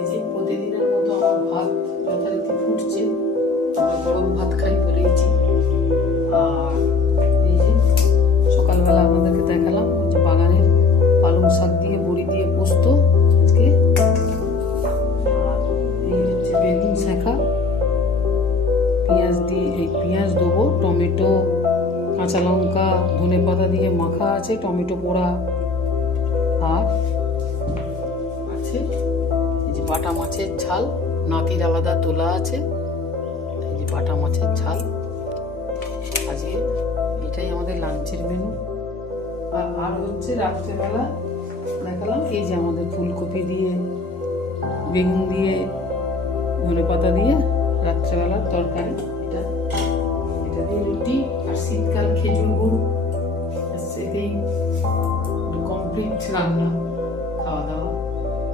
এই যে প্রতিদিনের মতো আমার ভাত যথারীতি ফুটছে, আমরা গরম ভাত খাই বলেইছি। আর এই যে সকালবেলা আপনাদেরকে দেখালাম যে বাগানের পালং শাক দিয়ে বড়ি দিয়ে পোস্ত আজকে। আর এই হচ্ছে বেগুন শাঁখা, পেঁয়াজ দিয়ে, এই পেঁয়াজ দেবো, টমেটো, কাঁচা লঙ্কা, ধনে পাতা দিয়ে মাখা আছে, টমেটো পোড়া, আর আছে এই যে বাটা মাছের ঝাল, নাতির আলাদা তোলা আছে, এই যে বাটা মাছের ঝাল। আজকে এটাই আমাদের লাঞ্চের মেনু। আর হচ্ছে রাত্রেবেলা দেখালাম এই যে আমাদের ফুলকপি দিয়ে, বেগুন দিয়ে, ধনে পাতা দিয়ে রাত্রেবেলার তরকারি। এটা দিয়ে রুটি, আর শীতকাল খেজুর গুড়, এতেই কমপ্লিট রান্না।